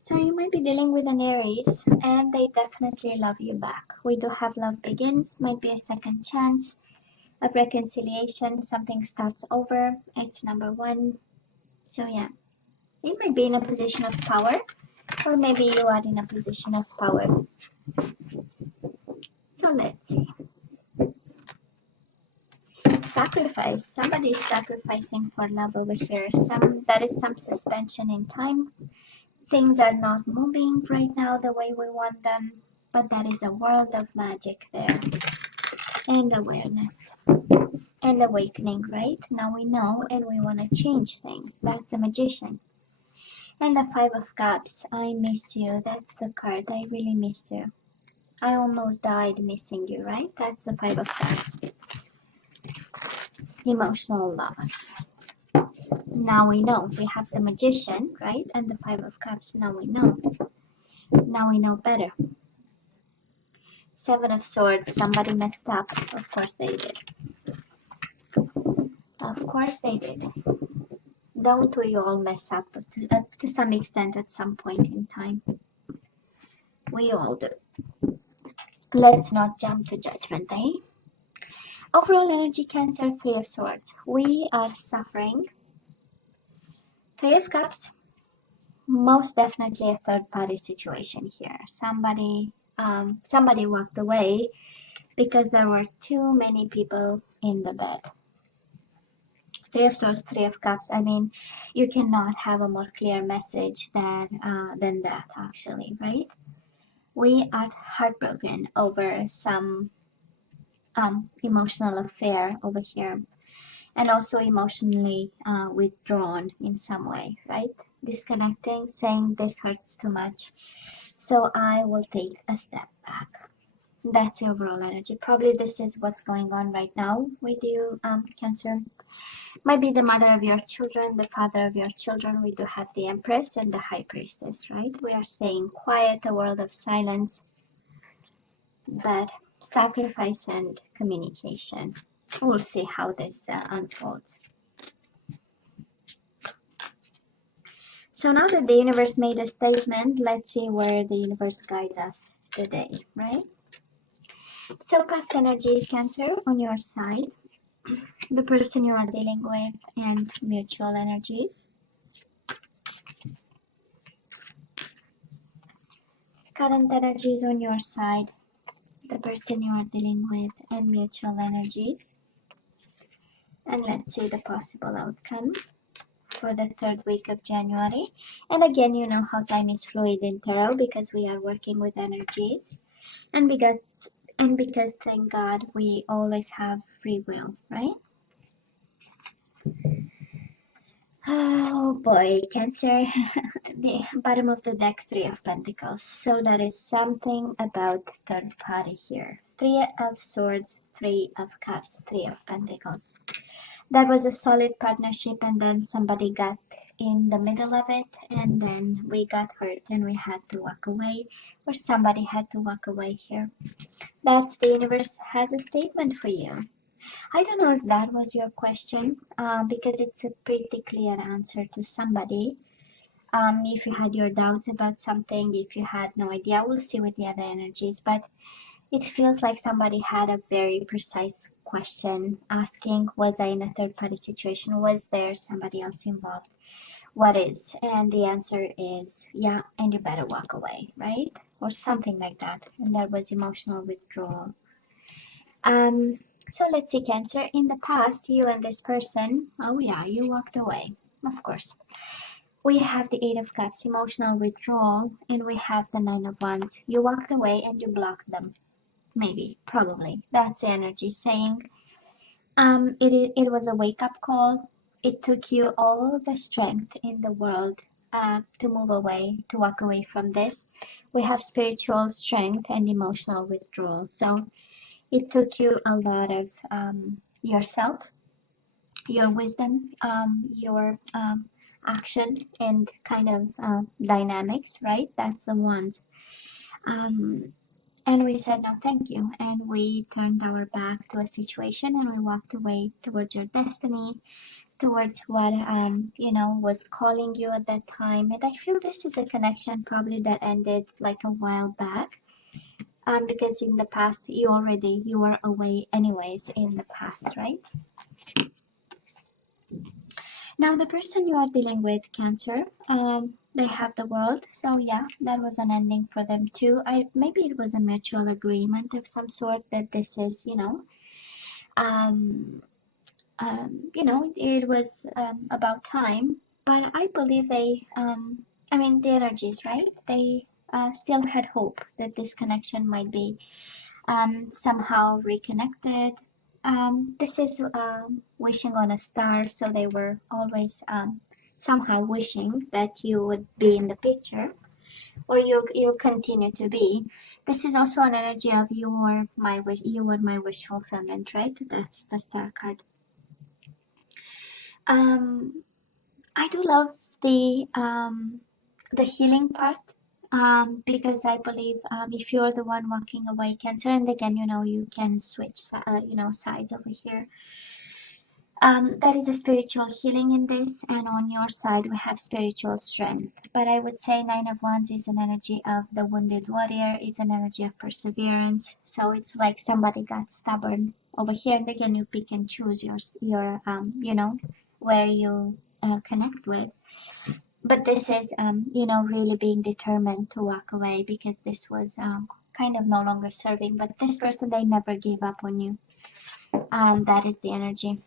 So you might be dealing with an Aries and they definitely love you back. We do have love begins, might be a second chance, a reconciliation, something starts over. It's number one. So yeah, you might be in a position of power, or maybe you are in a position of power. So let's see. Sacrifice. Somebody is sacrificing for love over here. There is some suspension in time. Things are not moving right now the way we want them, but there is a world of magic there, and awareness and awakening. Right now we know, and we want to change things. That's a magician. And the Five of Cups. I miss you. That's the card. I really miss you. I almost died missing you, right? That's the Five of Cups. Emotional loss. Now we know. We have the Magician, right? And the Five of Cups. Now we know. Now we know better. Seven of Swords. Somebody messed up. Of course they did. Of course they did. Don't we all mess up to some extent at some point in time? We all do. Let's not jump to judgment, eh? Overall energy, Cancer, Three of Swords. We are suffering. Three of Cups. Most definitely a third-party situation here. Somebody walked away because there were too many people in the bed. Three of Swords, Three of Cups. I mean, you cannot have a more clear message than that, actually, right? We are heartbroken over some emotional affair over here, and also emotionally withdrawn in some way, right? Disconnecting, saying this hurts too much, so I will take a step back. That's the overall energy. Probably this is what's going on right now with you, Cancer. Might be the mother of your children, the father of your children. We do have the Empress and the High Priestess, right? We are staying quiet, a world of silence, but sacrifice and communication. We'll see how this unfolds. So now that the universe made a statement, let's see where the universe guides us today, right? So past energies, Cancer, on your side, the person you are dealing with, and mutual energies. Current energies on your side, the person you are dealing with, and mutual energies. And let's see the possible outcome for the third week of January. And again, you know how time is fluid in tarot because we are working with energies, and because thank God we always have free will, right? Oh boy, Cancer, the bottom of the deck, Three of Pentacles. So that is something about third party here. Three of Swords, Three of Cups, Three of Pentacles. That was a solid partnership, and then somebody got in the middle of it, and then we got hurt and we had to walk away, or somebody had to walk away here. That's the universe has a statement for you. I don't know if that was your question, because it's a pretty clear answer to somebody. If you had your doubts about something, if you had no idea, we'll see with the other energies, but it feels like somebody had a very precise question asking, was I in a third party situation? Was there somebody else involved? What is? And the answer is yeah, and you better walk away, right? Or something like that. And that was emotional withdrawal. So let's see, Cancer. In the past, you and this person, oh yeah, you walked away, of course. We have the Eight of Cups, emotional withdrawal, and we have the Nine of Wands. You walked away and you blocked them. Maybe, probably. That's the energy saying it was a wake-up call. It took you all the strength in the world to move away, to walk away from this. We have spiritual strength and emotional withdrawal. So it took you a lot of yourself, your wisdom, your action, and kind of dynamics, right? That's the ones. And we said no thank you, and we turned our back to a situation and we walked away towards your destiny, towards what was calling you at that time. And I feel this is a connection probably that ended like a while back. Because in the past you were away anyways in the past, right? Now the person you are dealing with, Cancer, they have the world, so yeah, that was an ending for them too. I maybe it was a mutual agreement of some sort that this is, um, it was about time. But I believe I mean, the energies, right? They still had hope that this connection might be somehow reconnected. This is wishing on a star, so they were always somehow wishing that you would be in the picture, or you continue to be. This is also an energy of you were my wish fulfillment, right? That's the star card. Um, I do love the healing part, because I believe if you're the one walking away, Cancer, and again, you can switch sides over here. There is a spiritual healing in this, and on your side we have spiritual strength. But I would say Nine of Wands is an energy of the wounded warrior, is an energy of perseverance. So it's like somebody got stubborn over here, and again you pick and choose your where you connect with. But this is really being determined to walk away, because this was kind of no longer serving. But this person, they never gave up on you. That is the energy.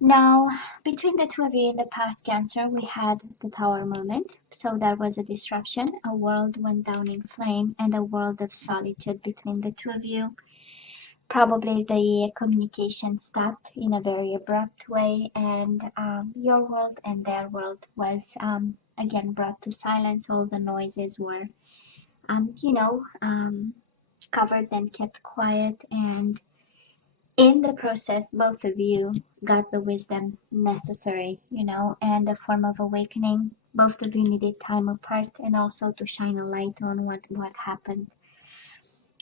Now, between the two of you in the past, Cancer, we had the Tower moment. So there was a disruption. A world went down in flame, and a world of solitude between the two of you. Probably the communication stopped in a very abrupt way, and your world and their world was again brought to silence. All the noises were, covered and kept quiet, and in the process, both of you got the wisdom necessary, and a form of awakening. Both of you needed time apart, and also to shine a light on what happened.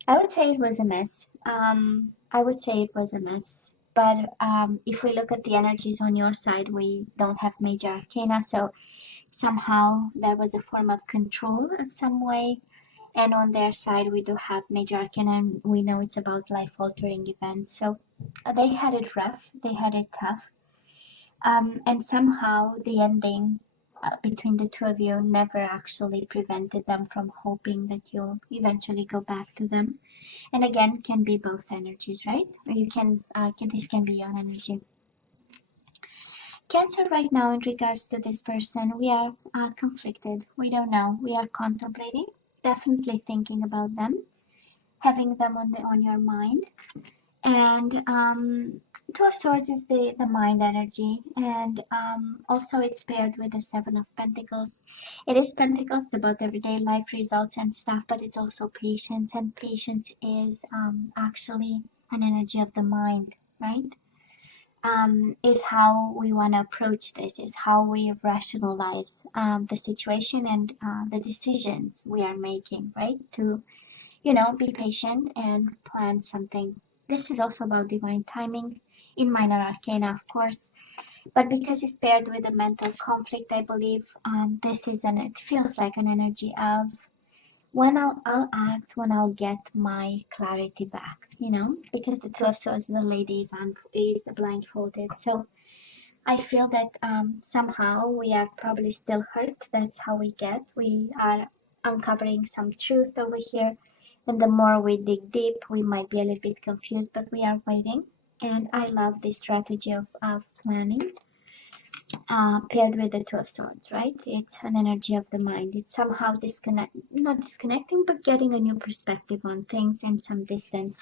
I would say it was a mess. I would say it was a mess. But if we look at the energies on your side, we don't have major arcana, so somehow there was a form of control of some way. And on their side, we do have major arcana, and we know it's about life-altering events. So they had it rough, they had it tough, and somehow the ending between the two of you never actually prevented them from hoping that you'll eventually go back to them. And again, can be both energies, right? Or you this can be your energy. Cancer, right now in regards to this person, we are conflicted. We don't know. We are contemplating, definitely thinking about them, having them on your mind. And Two of Swords is the mind energy, and also it's paired with the Seven of Pentacles. It is Pentacles about everyday life results and stuff, but it's also patience, and patience is actually an energy of the mind, right? Is how we want to approach this, is how we rationalize the situation and the decisions we are making, right? To be patient and plan something. This is also about divine timing in minor arcana, of course, but because it's paired with a mental conflict, I believe it feels like an energy of when I'll act when I'll get my clarity back, because the Two of Swords, the lady is blindfolded. So I feel that somehow we are probably still hurt. That's how we are uncovering some truth over here. And the more we dig deep, we might be a little bit confused, but we are waiting. And I love this strategy of planning, paired with the Two of Swords, right? It's an energy of the mind. It's somehow not disconnecting, but getting a new perspective on things and some distance.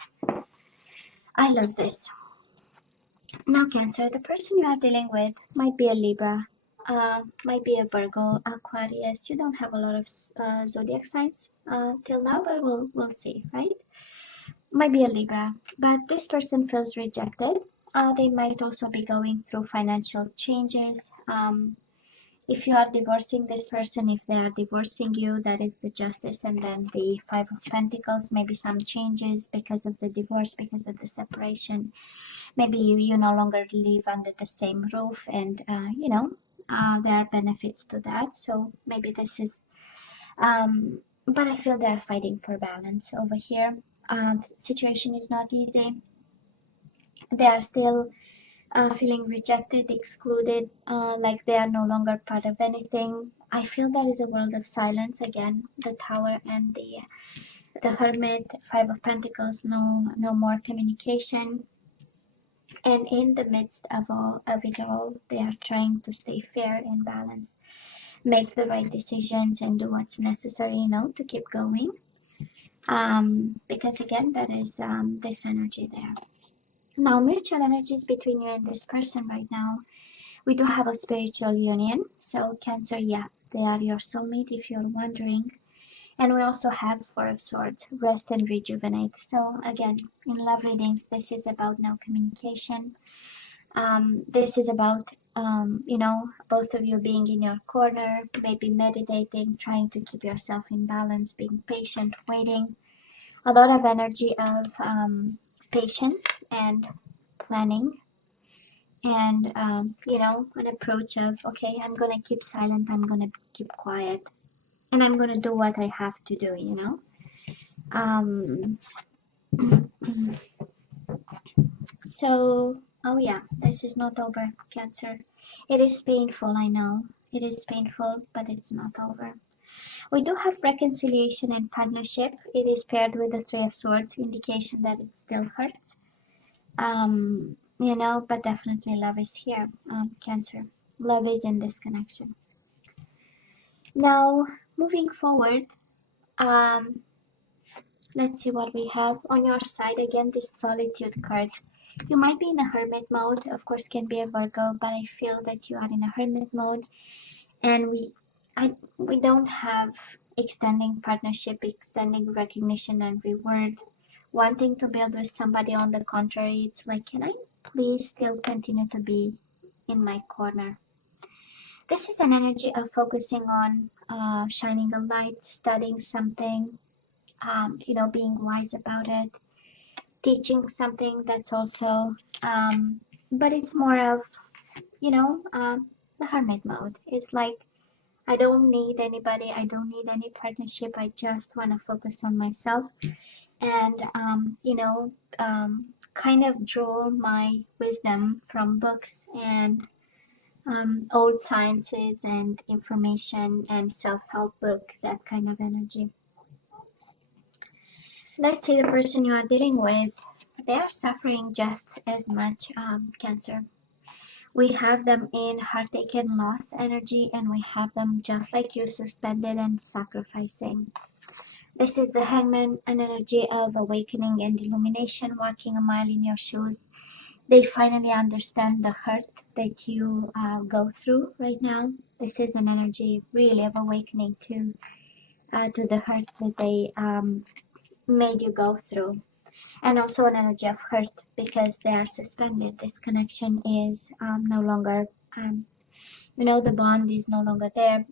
I love this. Now, Cancer, the person you are dealing with might be a Libra, might be a Virgo, Aquarius. You don't have a lot of zodiac signs till now, but we'll see, right? Might be a Libra, but this person feels rejected. They might also be going through financial changes. If you are divorcing this person, if they are divorcing you, that is the Justice, and then the Five of Pentacles, maybe some changes because of the divorce, because of the separation. Maybe you no longer live under the same roof, and there are benefits to that. So maybe this is, but I feel they're fighting for balance over here. Situation is not easy. They are still feeling rejected, excluded, like they are no longer part of anything. I feel there is a world of silence again. The Tower and the Hermit, Five of Pentacles, no more communication. And in the midst of it all, they are trying to stay fair and balanced, make the right decisions, and do what's necessary, to keep going. Because again, that is this energy there. Now, mutual energies between you and this person right now. We do have a spiritual union. So Cancer, yeah, they are your soulmate if you're wondering. And we also have Four of Swords, rest and rejuvenate. So again, in love readings, this is about no communication. This is about, both of you being in your corner, maybe meditating, trying to keep yourself in balance, being patient, waiting. A lot of energy of patience and planning, and an approach of, okay, I'm gonna keep silent, I'm gonna keep quiet, and I'm gonna do what I have to do. um so, oh yeah, this is not over, Cancer. It is painful, I know. It is painful, but it's not over. We do have reconciliation and partnership. It is paired with the Three of Swords, indication that it still hurts. But definitely love is here, Cancer. Love is in this connection. Now, moving forward, um, let's see what we have on your side. Again, this Solitude card. You might be in a hermit mode, of course, can be a Virgo, but I feel that you are in a hermit mode, and we don't have extending partnership, extending recognition and reward, wanting to build with somebody. On the contrary, it's like, can I please still continue to be in my corner? This is an energy of focusing on shining a light, studying something, being wise about it, teaching something. That's also, but it's more of, the hermit mode. It's like, I don't need anybody, I don't need any partnership, I just want to focus on myself, and, kind of draw my wisdom from books and old sciences and information and self-help book, that kind of energy. Let's say the person you are dealing with, they are suffering just as much, Cancer. We have them in heartache and loss energy, and we have them just like you, suspended and sacrificing. This is the Hangman, an energy of awakening and illumination, walking a mile in your shoes. They finally understand the hurt that you go through right now. This is an energy really of awakening to the hurt that they made you go through, and also an energy of hurt because they are suspended. This connection is no longer, the bond is no longer there.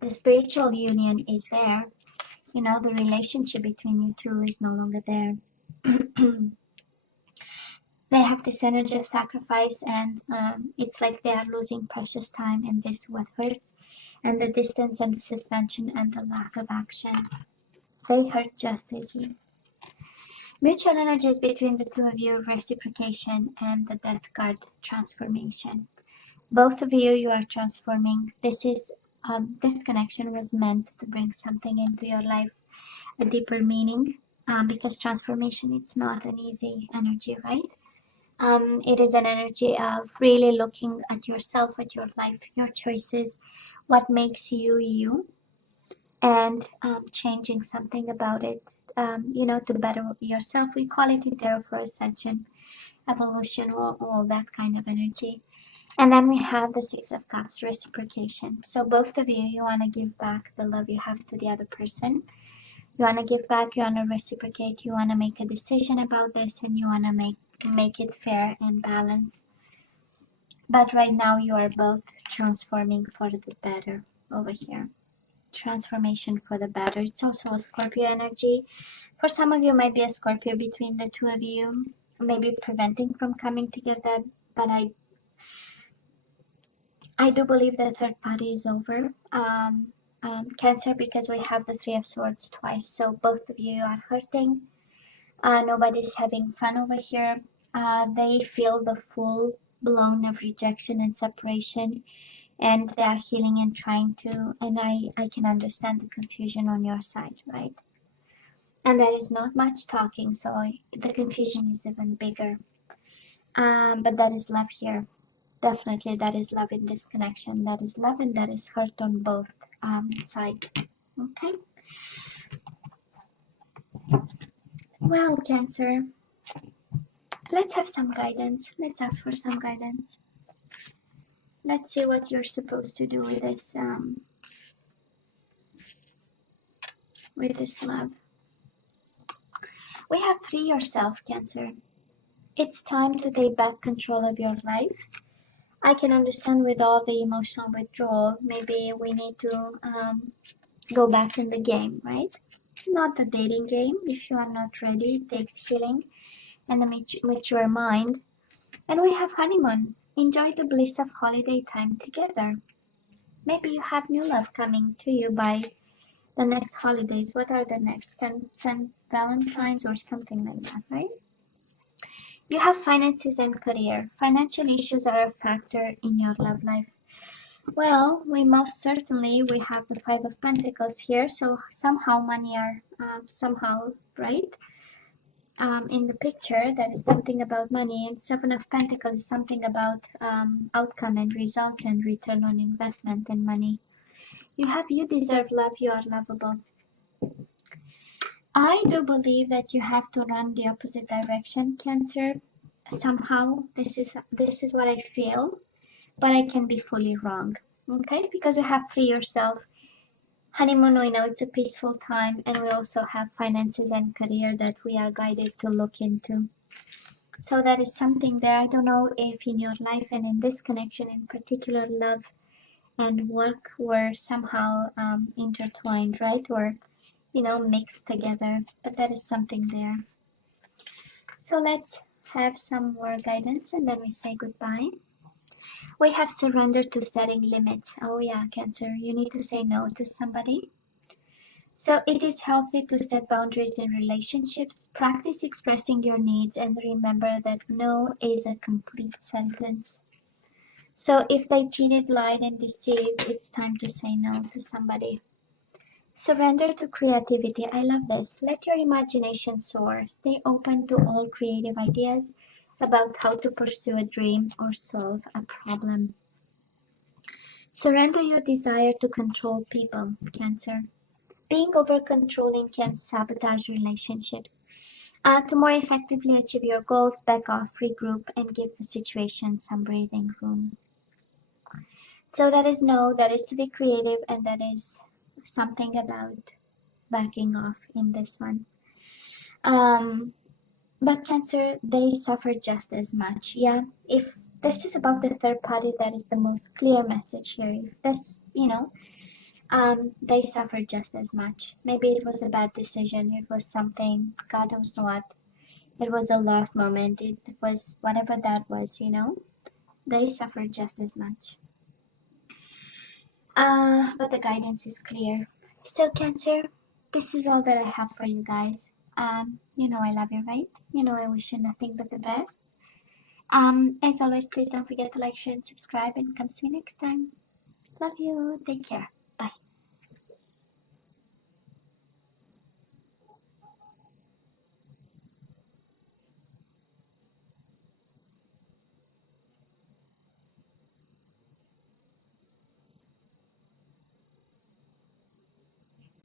The spiritual union is there. The relationship between you two is no longer there. They have this energy of sacrifice, and it's like they are losing precious time, and this is what hurts. And the distance and the suspension and the lack of action, they hurt just as you. Mutual energies between the two of you, reciprocation, and the Death card, transformation. Both of you are transforming. This connection was meant to bring something into your life, a deeper meaning, because transformation, it's not an easy energy, right? It is an energy of really looking at yourself, at your life, your choices, what makes you you, and changing something about it, to better yourself. We call it there for ascension, evolution, all that kind of energy. And then we have the Six of Cups, reciprocation. So both of you, you want to give back the love you have to the other person. You want to give back, you want to reciprocate, you want to make a decision about this, and you want to make it fair and balanced. But right now you are both transforming for the better over here. Transformation for the better. It's also a Scorpio energy. For some of you, might be a Scorpio between the two of you, maybe preventing from coming together. But I do believe the third party is over. Cancer, because we have the Three of Swords twice, so both of you are hurting. Nobody's having fun over here. They feel the full blown of rejection and separation, and they are healing and trying to. And I can understand the confusion on your side, right? And there is not much talking, so the confusion is even bigger. But that is love here. Definitely, that is love in this connection. That is love, and that is hurt on both sides. Okay. Well, Cancer, let's have some guidance. Let's ask for some guidance. Let's see what you're supposed to do with this love. We have free yourself, Cancer. It's time to take back control of your life. I can understand with all the emotional withdrawal, maybe we need to go back in the game, right? Not the dating game. If you are not ready, it takes healing and a mature mind. And we have honeymoon. Enjoy the bliss of holiday time together. Maybe you have new love coming to you by the next holidays. What are the next? St. Valentine's or something like that, right? You have finances and career. Financial issues are a factor in your love life. Well, we have the Five of Pentacles here, so somehow money are somehow, right? In the picture, there is something about money, and Seven of Pentacles is something about outcome and results and return on investment and money. You deserve love, you are lovable. I do believe that you have to run the opposite direction, Cancer. Somehow, this is what I feel, but I can be fully wrong. Okay, because you have free yourself. Honeymoon, we know it's a peaceful time, and we also have finances and career that we are guided to look into. So that is something there. I don't know if in your life and in this connection in particular, love and work were somehow intertwined, right? Or, mixed together, but that is something there. So let's have some more guidance and then we say goodbye. We have surrendered to setting limits. Oh yeah, Cancer, you need to say no to somebody. So it is healthy to set boundaries in relationships. Practice expressing your needs and remember that no is a complete sentence. So if they cheated, lied, and deceived, it's time to say no to somebody. Surrender to creativity. I love this. Let your imagination soar. Stay open to all creative ideas about how to pursue a dream or solve a problem. Surrender your desire to control people, Cancer. Being over-controlling can sabotage relationships. To more effectively achieve your goals, back off, regroup, and give the situation some breathing room. So that is no, that is to be creative, and that is something about backing off in this one. But Cancer, they suffer just as much. Yeah, if this is about the third party, that is the most clear message here. If this, they suffer just as much. Maybe it was a bad decision. It was something, God knows what. It was a lost moment. It was whatever that was, they suffer just as much. But the guidance is clear. So Cancer, this is all that I have for you guys. I love you, right? I wish you nothing but the best. As always, please don't forget to like, share, and subscribe, and come see you next time. Love you. Take care.